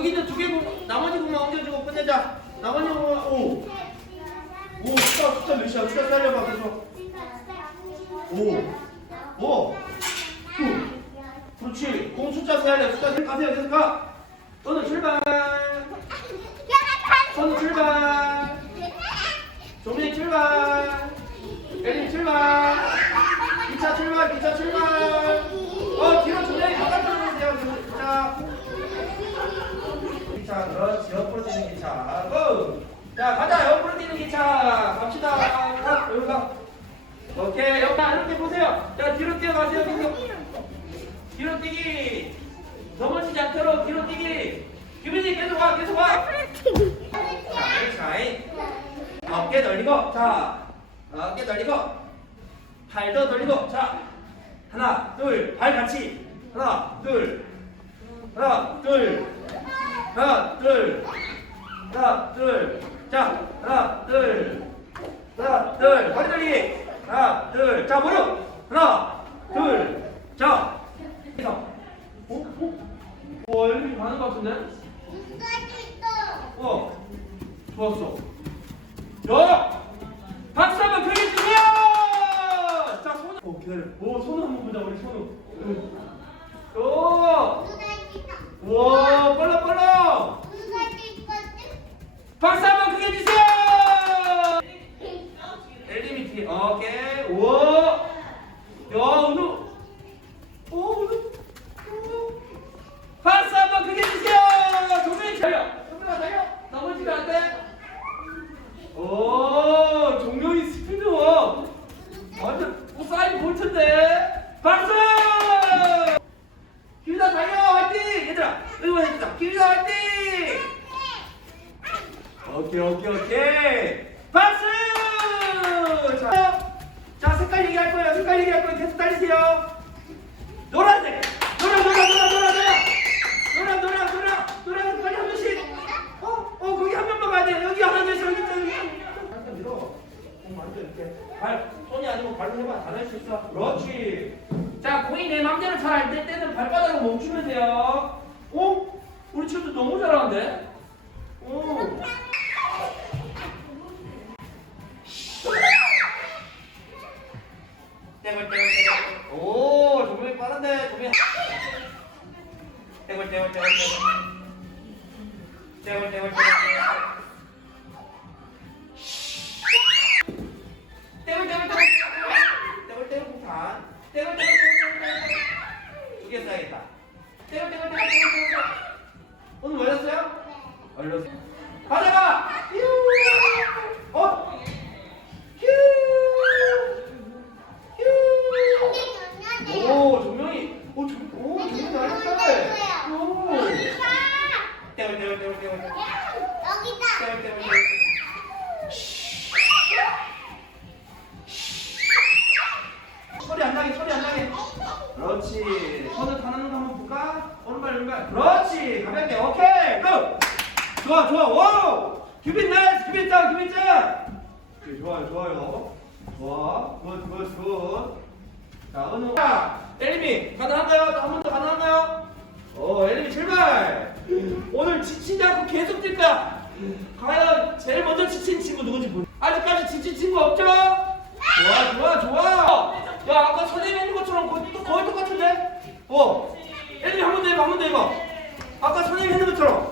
저기 있는 두개 나머지 부분 옮겨주고 끝내자. 나머지 부분 오. 오 숫자 숫자 몇이야? 숫자 살려봐 계속. 오. 오. 후. 그렇지. 공 숫자 돼. 숫자 세 가세요. 계속 가. 선우 출발. 선우 출발. 조민이 출발. 에린 출발. 기차 출발. 기차 출발. 어 뒤로 조민이 바깥으로 오세요. 계속 기차. 기차 그렇지. 옆으로 뛰는 기차. 고. 자 가자. 옆으로 뛰는 기차. 갑시다. 가. 여기 가. 오케이. 옆에 이렇게 보세요. 자 뒤로 뛰어가세요. 계속. 뒤로 뛰기. 넘어지지 않도록 뒤로 뛰기. 규민이 계속 와. 계속 와. 자, 자, 어깨 돌리고, 자, 어깨 돌리고, 팔도 돌리고, 자, 하나, 둘, 발 같이, 하나, 둘, 하나, 둘, 하나, 둘, 하나, 둘, 자, 하나, 둘, 하나, 둘, 허리 돌리기, 하나, 둘, 자, 무릎, 하나, 둘, 자, 해서, 어, 어, 와, 이렇게 가는 것 같은데? 어, 좋았어. 야! 박수 한번 크게 주세요! 자, 손. 어, 기다려. 오, 손을 한번 보자, 우리 손우. 오! 와, 빨라, 빨라! 박수 한번 크게 주세요! 엘리미티, 오케이. 우와! 야, 오늘. 오, 오늘. 오. 박수 한번 크게 주세요! 종민이 달려! 종민아 달려! 넘어지면 안 돼! 오, 종명이 스피드워! 완전 우사인 볼트인데? 박수! 기우다 달려! 화이팅! 얘들아, 응원 해주자! 기우다 화이팅! 오케이, 오케이, 오케이! 박수! 자, 자, 색깔 얘기할 거예요. 색깔 얘기할 거예요. 계속 달리세요. 노란색! 노란, 노란, 노란, 노란, 노란! 노란, 노란, 노란! 빨리 한 명씩! 어? 어, 거기 한 명만 가야 돼. 여기 하나, 둘, 셋, 여기 여기. 약간 밀어. 공 완전 이렇게. 발, 손이 아니고 발로 해봐. 다 할 수 있어. 그렇지. 자, 공이 내 맘대로 잘 안 될 때는 발바닥으로 멈추면 돼요. 떼굴, 떼굴, 떼굴. 떼굴, 떼굴, 떼굴, 떼굴. 떼굴, 떼굴, 떼굴. 떼굴, 떼굴, 떼굴. 떼굴, 떼굴. 떼굴, 떼굴, 떼굴, 떼굴, 떼굴. 두개 써야겠다. 떼굴, 떼굴, 떼굴, 떼굴, 떼굴. 오늘 뭐였어요? 얼른. 가져가! 휴! 어? 휴! 휴! 오, 조명이. 오, 조, 오, 조명이 잘했다. 오. 떼굴, 떼굴, 떼굴, 떼굴. 떼굴, 떼굴, 떼굴. 소리 안 나게, 소리 안 나게. 그렇지. 손을 타는 거 한번 볼까? 오른발, 왼발. 그렇지. 가볍게. 오케이. 고! 좋아, 좋아. 와우! 규빈 나이스! 규빈 짱! 규빈 짱! 좋아요, 좋아요. 좋아. 굿, 굿, 굿. 자, 엘리미. 가능한가요? 한 번 더 가능한가요? 오, 엘리미 출발! 오늘 지치지 않고 계속 뛸 거야. 과연 제일 먼저 지친 친구 누군지 모르. 아직까지 지친 친구 없죠? 좋아 좋아 좋아. 야 아까 선생님 했는 것처럼 거의, 또, 거의 똑같은데? 어. 애들이 한번 더 해봐 한 번 더 해봐. 아까 선생님 했는 것처럼.